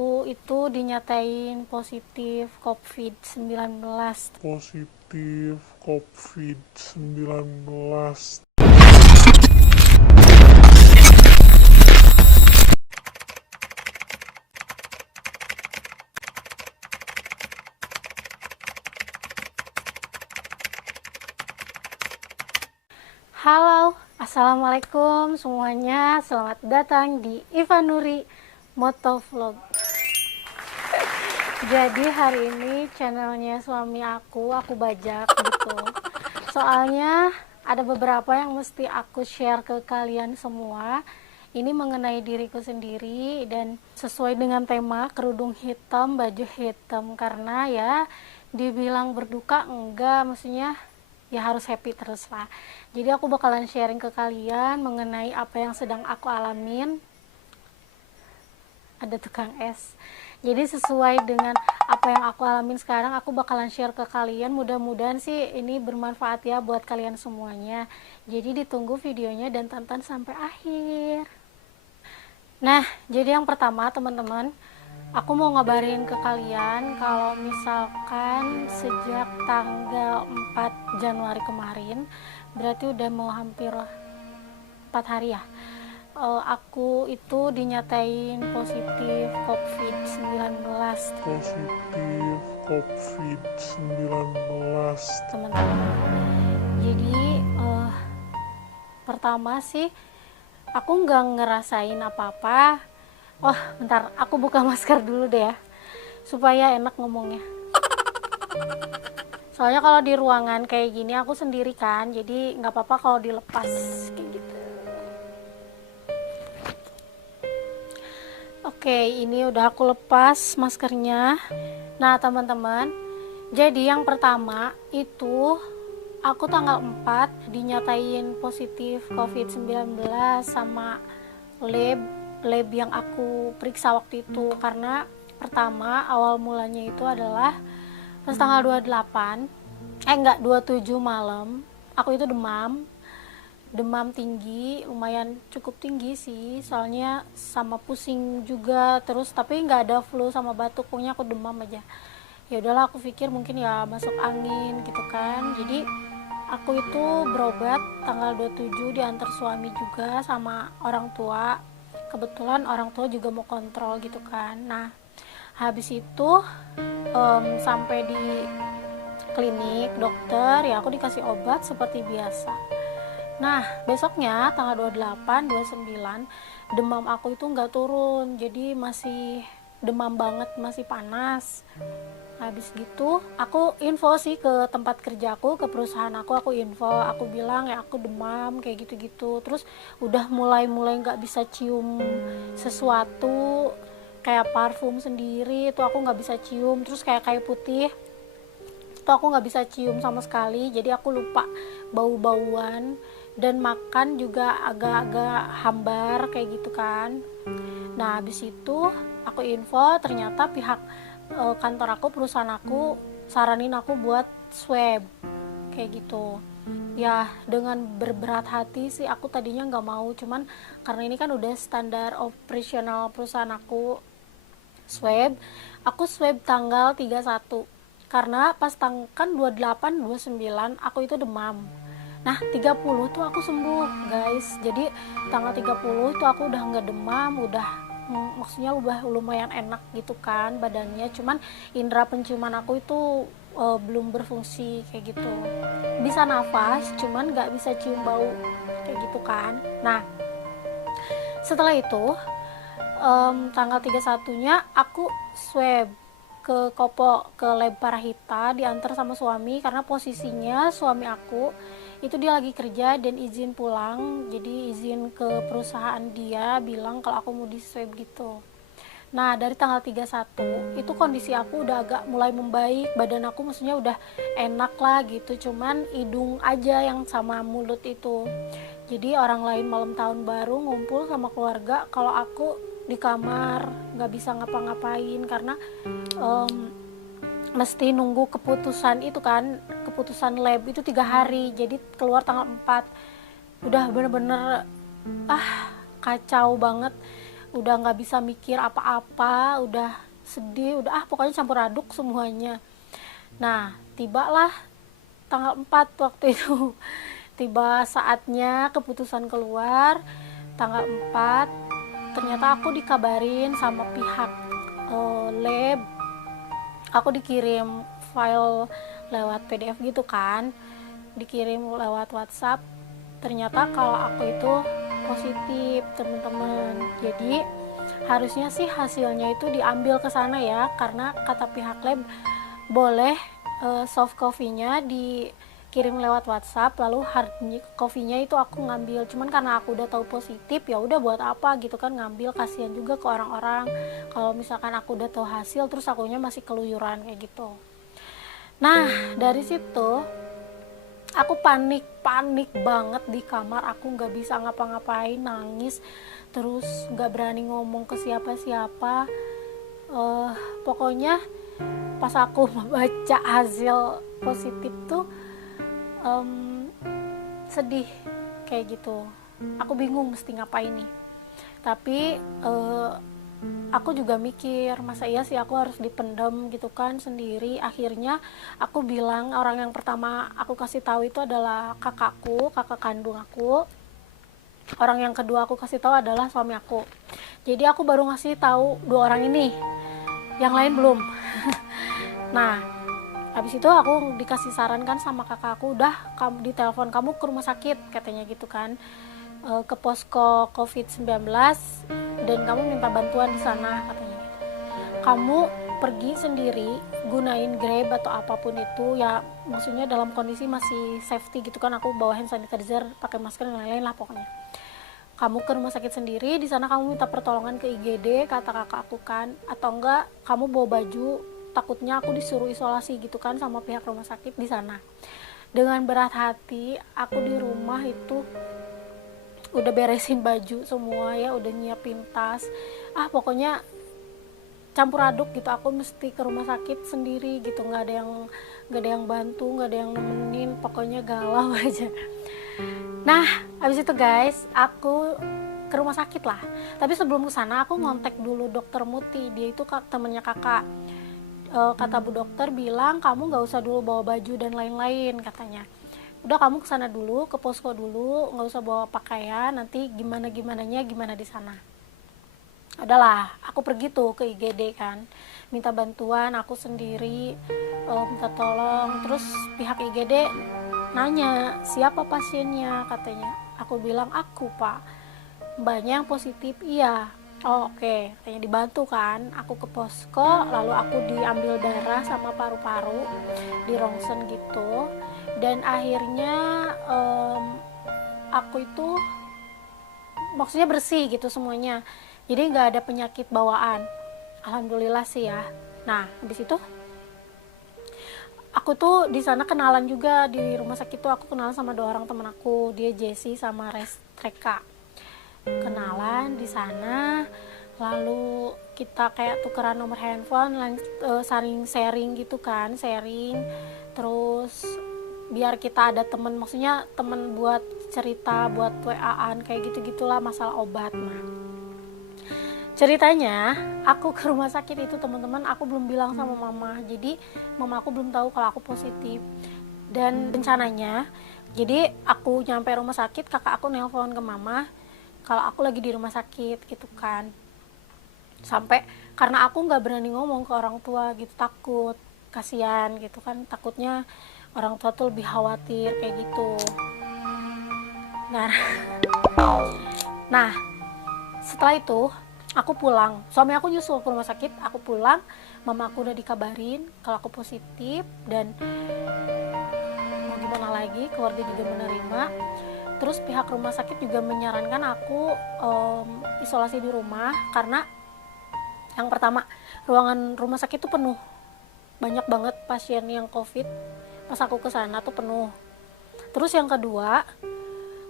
Itu dinyatain positif COVID-19. Positif COVID-19. Halo, assalamualaikum semuanya. Selamat datang di Ivanuri Motovlog. Jadi hari ini channelnya suami aku bajak gitu. Soalnya ada beberapa yang mesti aku share ke kalian semua. Ini mengenai diriku sendiri dan sesuai dengan tema kerudung hitam, baju hitam. Karena ya dibilang berduka enggak, maksudnya ya harus happy terus lah. Jadi aku bakalan sharing ke kalian mengenai apa yang sedang aku alamin. Ada tukang es. Jadi sesuai dengan apa yang aku alamin sekarang, aku bakalan share ke kalian. Mudah-mudahan sih ini bermanfaat ya buat kalian semuanya. Jadi ditunggu videonya dan tonton sampai akhir. Nah, jadi yang pertama teman-teman, aku mau ngabarin ke kalian kalau misalkan sejak tanggal 4 Januari kemarin, berarti udah mau hampir 4 hari ya, aku itu dinyatain positif COVID-19 Positif COVID-19. teman-teman. Jadi pertama sih aku nggak ngerasain apa-apa. Oh bentar, aku buka masker dulu deh ya supaya enak ngomongnya. Soalnya kalau di ruangan kayak gini aku sendiri kan, jadi nggak apa-apa kalau dilepas kayak gitu. Oke, ini udah aku lepas maskernya. Nah teman-teman, jadi yang pertama itu aku tanggal 4 dinyatain positif COVID-19 sama lab yang aku periksa waktu itu. Karena pertama awal mulanya itu adalah pas tanggal 28 27 malam aku itu demam tinggi, lumayan cukup tinggi sih, soalnya sama pusing juga terus, tapi nggak ada flu sama batuk, pokoknya aku demam aja. Ya udahlah, aku pikir mungkin ya masuk angin gitu kan. Jadi aku itu berobat tanggal 27, diantar suami juga sama orang tua. Kebetulan orang tua juga mau kontrol gitu kan. Nah habis itu sampai di klinik dokter ya aku dikasih obat seperti biasa. Nah besoknya tanggal 28 29 demam aku itu nggak turun, jadi masih demam banget, masih panas. Habis gitu aku info sih ke tempat kerjaku, ke perusahaan aku info, aku bilang ya aku demam kayak gitu-gitu. Terus udah mulai nggak bisa cium sesuatu kayak parfum sendiri itu aku nggak bisa cium, terus kayak kayu putih itu aku nggak bisa cium sama sekali, jadi aku lupa bau-bauan, dan makan juga agak-agak hambar kayak gitu kan. Nah habis itu aku info, ternyata pihak kantor aku, perusahaan aku saranin aku buat swab kayak gitu. Ya dengan berberat hati sih aku tadinya nggak mau, cuman karena ini kan udah standar operasional perusahaan aku swab tanggal 31, karena pas kan 28 29 aku itu demam. Nah 30 tuh aku sembuh guys, jadi tanggal 30 tuh aku udah nggak demam, udah maksudnya udah lumayan enak gitu kan badannya, cuman indera penciuman aku itu belum berfungsi kayak gitu, bisa nafas cuman nggak bisa cium bau kayak gitu kan. Nah setelah itu tanggal 31-nya aku swab ke Kopo, ke lab Parahita, diantar sama suami karena posisinya suami aku itu dia lagi kerja dan izin pulang, jadi izin ke perusahaan dia, bilang kalau aku mau di swab gitu. Nah dari tanggal 31 itu kondisi aku udah agak mulai membaik, badan aku maksudnya udah enak lah gitu, cuman hidung aja yang sama mulut itu. Jadi orang lain malam tahun baru ngumpul sama keluarga, kalau aku di kamar nggak bisa ngapa-ngapain karena mesti nunggu keputusan itu kan, keputusan lab itu 3 hari, jadi keluar tanggal 4. Udah bener-bener kacau banget. udah nggak bisa mikir apa-apa, udah sedih, udah pokoknya campur aduk semuanya. Nah, tibalah tanggal 4 waktu itu. Tiba saatnya keputusan keluar tanggal 4. Ternyata aku dikabarin sama pihak lab. Aku dikirim file lewat PDF gitu kan, dikirim lewat WhatsApp. Ternyata kalau aku itu positif, teman-teman. Jadi harusnya sih hasilnya itu diambil ke sana ya, karena kata pihak lab boleh soft copy-nya dikirim lewat WhatsApp, lalu hard copy-nya itu aku ngambil. Cuman karena aku udah tahu positif, ya udah buat apa gitu kan ngambil, kasihan juga ke orang-orang kalau misalkan aku udah tahu hasil terus akunya masih keluyuran kayak gitu. Nah, dari situ aku panik banget di kamar. Aku nggak bisa ngapa-ngapain, nangis terus, nggak berani ngomong ke siapa-siapa. Pokoknya pas aku membaca hasil positif tuh sedih kayak gitu. Aku bingung mesti ngapain nih. Tapi aku juga mikir, masa iya sih aku harus dipendam gitu kan sendiri. Akhirnya aku bilang, orang yang pertama aku kasih tahu itu adalah kakakku, kakak kandung aku. Orang yang kedua aku kasih tahu adalah suami aku. Jadi aku baru ngasih tahu 2 orang ini, yang lain belum. Nah, habis itu aku dikasih saran kan sama kakakku, udah kamu ditelepon, kamu ke rumah sakit katanya gitu kan, ke posko COVID-19 dan kamu minta bantuan di sana katanya. Kamu pergi sendiri, gunain Grab atau apapun itu ya, maksudnya dalam kondisi masih safety gitu kan. Aku bawa hand sanitizer, pakai masker dan lain-lain lah pokoknya. Kamu ke rumah sakit sendiri, di sana kamu minta pertolongan ke IGD kata kakak aku kan, atau enggak kamu bawa baju, takutnya aku disuruh isolasi gitu kan sama pihak rumah sakit di sana. Dengan berat hati aku di rumah itu udah beresin baju semua ya, udah nyiapin tas, pokoknya campur aduk gitu. Aku mesti ke rumah sakit sendiri gitu, nggak ada yang bantu, nggak ada yang nemenin, pokoknya galau aja. Nah, habis itu guys, aku ke rumah sakit lah. Tapi sebelum ke sana aku ngontek dulu dokter Muti, dia itu temennya kakak. Kata bu dokter bilang kamu nggak usah dulu bawa baju dan lain-lain katanya. Udah kamu kesana dulu, ke posko dulu, nggak usah bawa pakaian, nanti gimana di sana. Udahlah, aku pergi tuh ke IGD kan, minta bantuan aku sendiri, minta tolong. Terus pihak IGD nanya siapa pasiennya katanya. Aku bilang aku pak. Mbaknya yang positif. Iya. Oh oke. Katanya dibantu kan, aku ke posko, lalu aku diambil darah sama paru-paru, di rongsen gitu. Dan akhirnya aku itu maksudnya bersih gitu semuanya, jadi nggak ada penyakit bawaan, alhamdulillah sih ya. Nah habis itu aku tuh di sana kenalan juga, di rumah sakit tuh aku kenalan sama 2 orang temen aku, dia Jessie sama Reka. Kenalan di sana, lalu kita kayak tukeran nomor handphone, saling sharing gitu kan, terus biar kita ada temen, maksudnya temen buat cerita, buat WA-an kayak gitu-gitulah masalah obat. Nah ceritanya aku ke rumah sakit itu teman-teman, aku belum bilang sama mama, jadi mama aku belum tahu kalau aku positif. Dan rencananya, jadi aku nyampe rumah sakit, kakak aku nelpon ke mama kalau aku lagi di rumah sakit gitu kan. Sampai karena aku nggak berani ngomong ke orang tua gitu, takut, kasihan gitu kan, takutnya orang tua tuh lebih khawatir kayak gitu. Nah setelah itu aku pulang, suami aku nyusul ke rumah sakit, aku pulang, mama aku udah dikabarin kalau aku positif, dan mau gimana lagi, keluarga juga menerima. Terus pihak rumah sakit juga menyarankan aku isolasi di rumah, karena yang pertama, ruangan rumah sakit tuh penuh, banyak banget pasien yang COVID. Pas aku kesana tuh penuh. Terus yang kedua,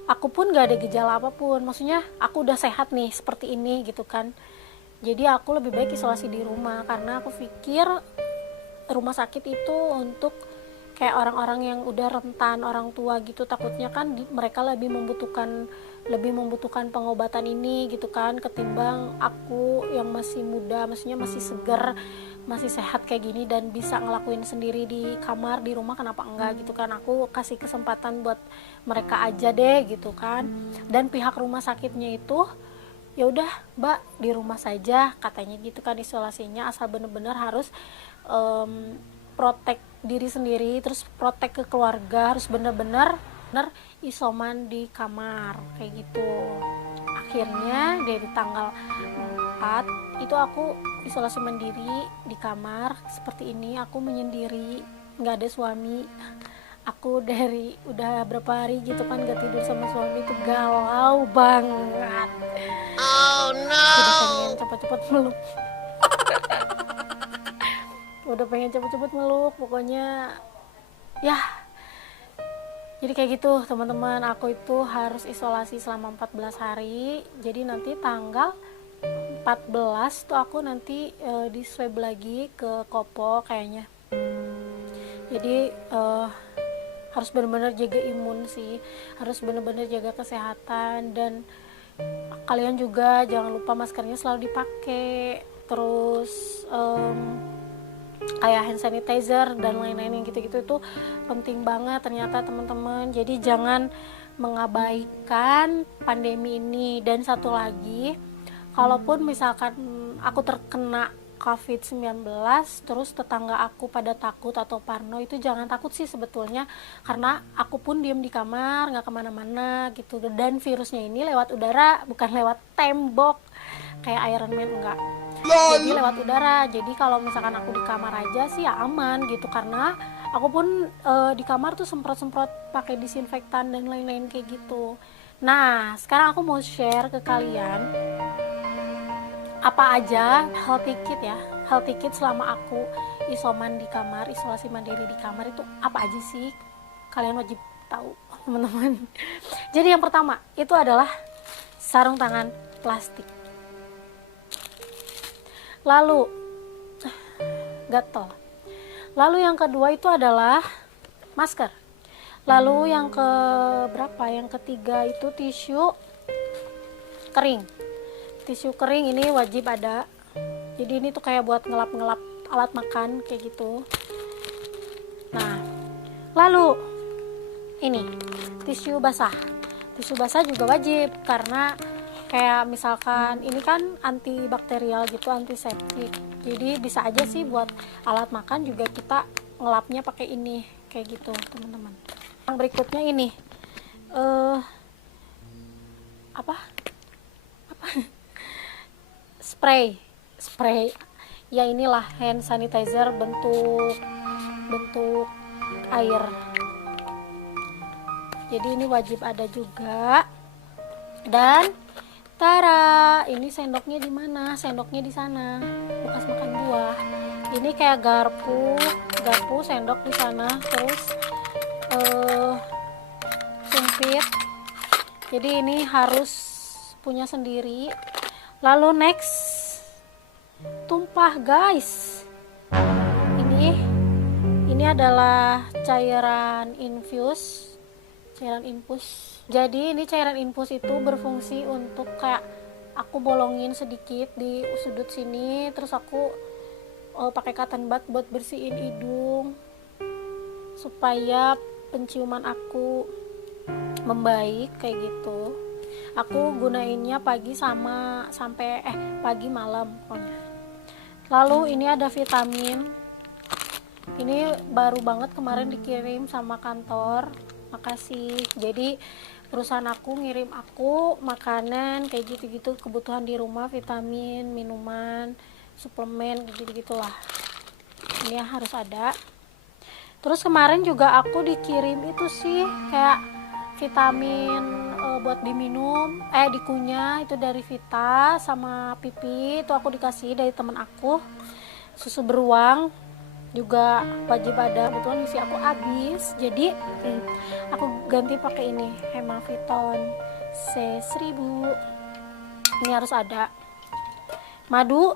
aku pun gak ada gejala apapun, maksudnya aku udah sehat nih seperti ini gitu kan. Jadi aku lebih baik isolasi di rumah, karena aku pikir rumah sakit itu untuk kayak orang-orang yang udah rentan, orang tua gitu, takutnya kan mereka lebih membutuhkan lebih membutuhkan pengobatan ini gitu kan, ketimbang aku yang masih muda, maksudnya masih segar, masih sehat kayak gini dan bisa ngelakuin sendiri di kamar di rumah, kenapa enggak gitu kan. Aku kasih kesempatan buat mereka aja deh gitu kan. Dan pihak rumah sakitnya itu ya udah mbak di rumah saja katanya gitu kan isolasinya, asal bener-bener harus protek diri sendiri, terus protek ke keluarga, harus bener-bener isoman di kamar kayak gitu. Akhirnya dari tanggal 4 itu aku isolasi mandiri di kamar seperti ini, aku menyendiri, nggak ada suami. Aku dari udah berapa hari gitu kan gak tidur sama suami, itu galau banget. Oh no, udah pengen cepet-cepet meluk. Udah pengen cepet-cepet meluk pokoknya ya. Jadi kayak gitu teman-teman, aku itu harus isolasi selama 14 hari. Jadi nanti tanggal 14 tuh aku nanti di swab lagi ke Kopo kayaknya. Jadi harus benar-benar jaga imun sih, harus benar-benar jaga kesehatan, dan kalian juga jangan lupa maskernya selalu dipakai, terus kayak hand sanitizer dan lain-lain yang gitu-gitu itu penting banget ternyata teman-teman. Jadi jangan mengabaikan pandemi ini. Dan satu lagi, kalaupun misalkan aku terkena COVID-19 terus tetangga aku pada takut atau parno, itu jangan takut sih sebetulnya, karena aku pun diem di kamar nggak kemana-mana gitu. Dan virusnya ini lewat udara, bukan lewat tembok kayak Iron Man, enggak. Jadi lewat udara. Jadi kalau misalkan aku di kamar aja sih ya aman gitu, karena aku pun di kamar tuh semprot-semprot pakai disinfektan dan lain-lain kayak gitu. Nah sekarang aku mau share ke kalian apa aja healthy kit ya, healthy kit selama aku isoman di kamar, isolasi mandiri di kamar itu apa aja sih, kalian wajib tahu teman-teman. Jadi yang pertama itu adalah sarung tangan plastik, lalu gatel, lalu yang kedua itu adalah masker, lalu yang ke berapa, yang ketiga itu tisu kering. Tisu kering ini wajib ada, jadi ini tuh kayak buat ngelap-ngelap alat makan kayak gitu. Nah lalu ini tisu basah, tisu basah juga wajib, karena kayak misalkan ini kan antibakterial gitu, antiseptik, jadi bisa aja sih buat alat makan juga kita ngelapnya pakai ini kayak gitu teman-teman. Yang berikutnya ini apa spray ya, inilah hand sanitizer bentuk air, jadi ini wajib ada juga. Dan tara, ini sendoknya di mana? Sendoknya di sana, bekas makan buah. Ini kayak garpu sendok di sana, terus sumpit, jadi ini harus punya sendiri. Lalu next, tumpah guys, ini adalah cairan infus. Jadi ini cairan infus itu berfungsi untuk kayak aku bolongin sedikit di sudut sini, terus aku pakai cotton bud buat bersihin hidung supaya penciuman aku membaik kayak gitu. Aku gunainnya pagi sampai pagi malam pokoknya. Lalu ini ada vitamin, ini baru banget kemarin dikirim sama kantor, makasih. Jadi perusahaan aku ngirim aku makanan kayak gitu-gitu, kebutuhan di rumah, vitamin, minuman, suplemen gitu-gitulah, ini harus ada. Terus kemarin juga aku dikirim itu sih kayak vitamin buat diminum, dikunyah, itu dari Vita, sama pipi itu aku dikasih dari temen aku. Susu beruang juga wajib ada, kebetulan isi aku habis, jadi aku ganti pakai ini Hemaviton C1000, ini harus ada. Madu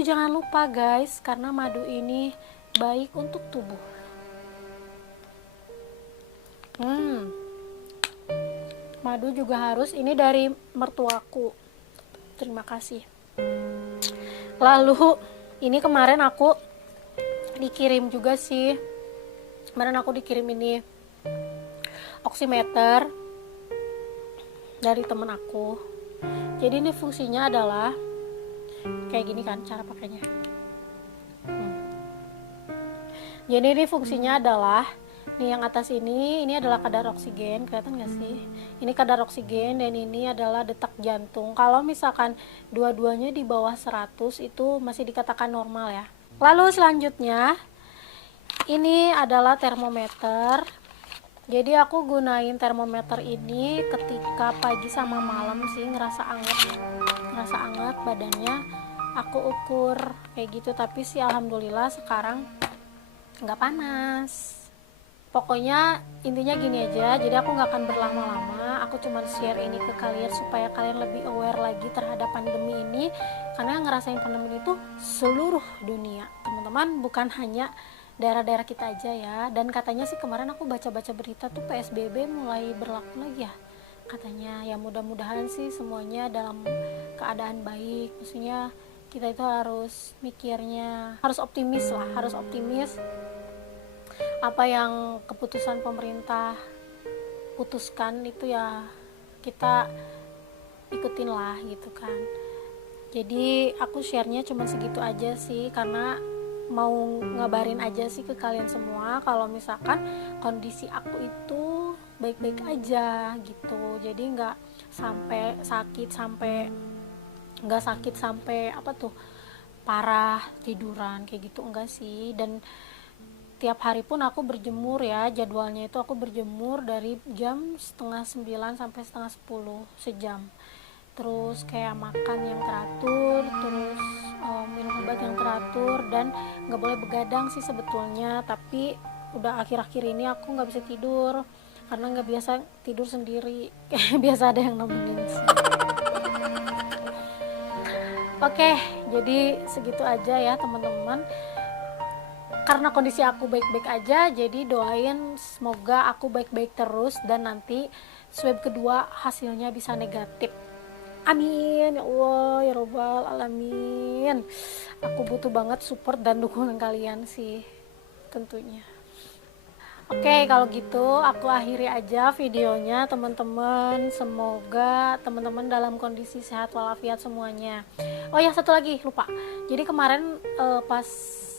jangan lupa guys, karena madu ini baik untuk tubuh. Madu juga harus, ini dari mertuaku, terima kasih. Lalu ini kemarin aku dikirim juga sih, kemarin aku dikirim ini oximeter dari temen aku. Jadi ini fungsinya adalah kayak gini kan cara pakainya. Jadi ini fungsinya adalah nih, yang atas ini adalah kadar oksigen, kelihatan gak sih? Ini kadar oksigen, dan ini adalah detak jantung. Kalau misalkan dua-duanya di bawah 100 itu masih dikatakan normal ya. Lalu selanjutnya ini adalah termometer. Jadi aku gunain termometer ini ketika pagi sama malam sih, ngerasa anget badannya, aku ukur kayak gitu. Tapi sih alhamdulillah sekarang nggak panas. Pokoknya intinya gini aja, jadi aku nggak akan berlama-lama, aku cuma share ini ke kalian supaya kalian lebih aware lagi terhadap pandemi ini, karena yang ngerasain pandemi itu seluruh dunia teman-teman, bukan hanya daerah-daerah kita aja ya. Dan katanya sih kemarin aku baca-baca berita tuh PSBB mulai berlaku lagi ya katanya. Ya mudah-mudahan sih semuanya dalam keadaan baik, maksudnya kita itu harus mikirnya, harus optimis lah, harus optimis. Apa yang keputusan pemerintah putuskan itu ya kita ikutin lah gitu kan. Jadi aku share-nya cuma segitu aja sih, karena mau ngabarin aja sih ke kalian semua kalau misalkan kondisi aku itu baik-baik aja gitu. Jadi nggak sakit sampai apa tuh parah tiduran kayak gitu, enggak sih. Dan tiap hari pun aku berjemur ya, jadwalnya itu aku berjemur dari jam 8:30 sampai 9:30 sejam. Terus kayak makan yang teratur, terus minum obat yang teratur, dan nggak boleh begadang sih sebetulnya. Tapi udah akhir-akhir ini aku nggak bisa tidur karena nggak biasa tidur sendiri. Biasa ada yang nemenin sih. Oke, jadi segitu aja ya teman-teman. Karena kondisi aku baik-baik aja, jadi doain semoga aku baik-baik terus dan nanti swab kedua hasilnya bisa negatif. Amin ya Allah ya Robbal alamin. Aku butuh banget support dan dukungan kalian sih tentunya. Oke, kalau gitu aku akhiri aja videonya teman-teman. Semoga teman-teman dalam kondisi sehat walafiat semuanya. Oh ya, satu lagi lupa. Jadi kemarin pas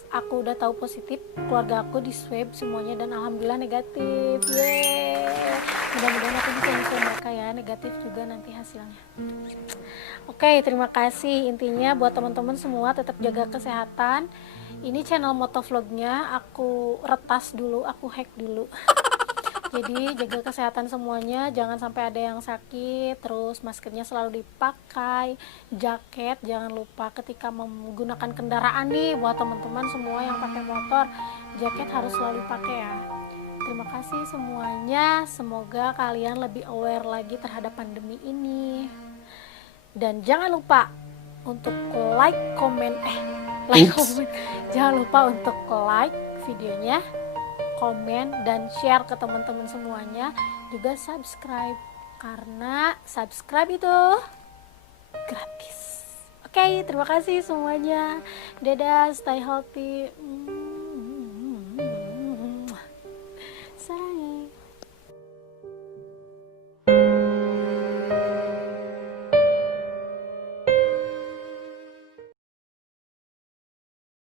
aku udah tahu positif, keluarga aku di swab semuanya dan alhamdulillah negatif. Yeay. Mudah-mudahan aku bisa nyusul mereka ya, negatif juga nanti hasilnya. Oke, terima kasih. Intinya buat teman-teman semua tetap jaga kesehatan. Ini channel motovlognya aku retas dulu, aku hack dulu. Jadi jaga kesehatan semuanya, jangan sampai ada yang sakit. Terus maskernya selalu dipakai, jaket jangan lupa ketika menggunakan kendaraan nih. Buat teman-teman semua yang pakai motor, jaket harus selalu dipakai ya. Terima kasih semuanya, semoga kalian lebih aware lagi terhadap pandemi ini. Dan jangan lupa untuk comment. Jangan lupa untuk like videonya, komen, dan share ke teman-teman semuanya. Juga subscribe, karena subscribe itu gratis. Oke, terima kasih semuanya. Dadah, stay healthy. Sayang.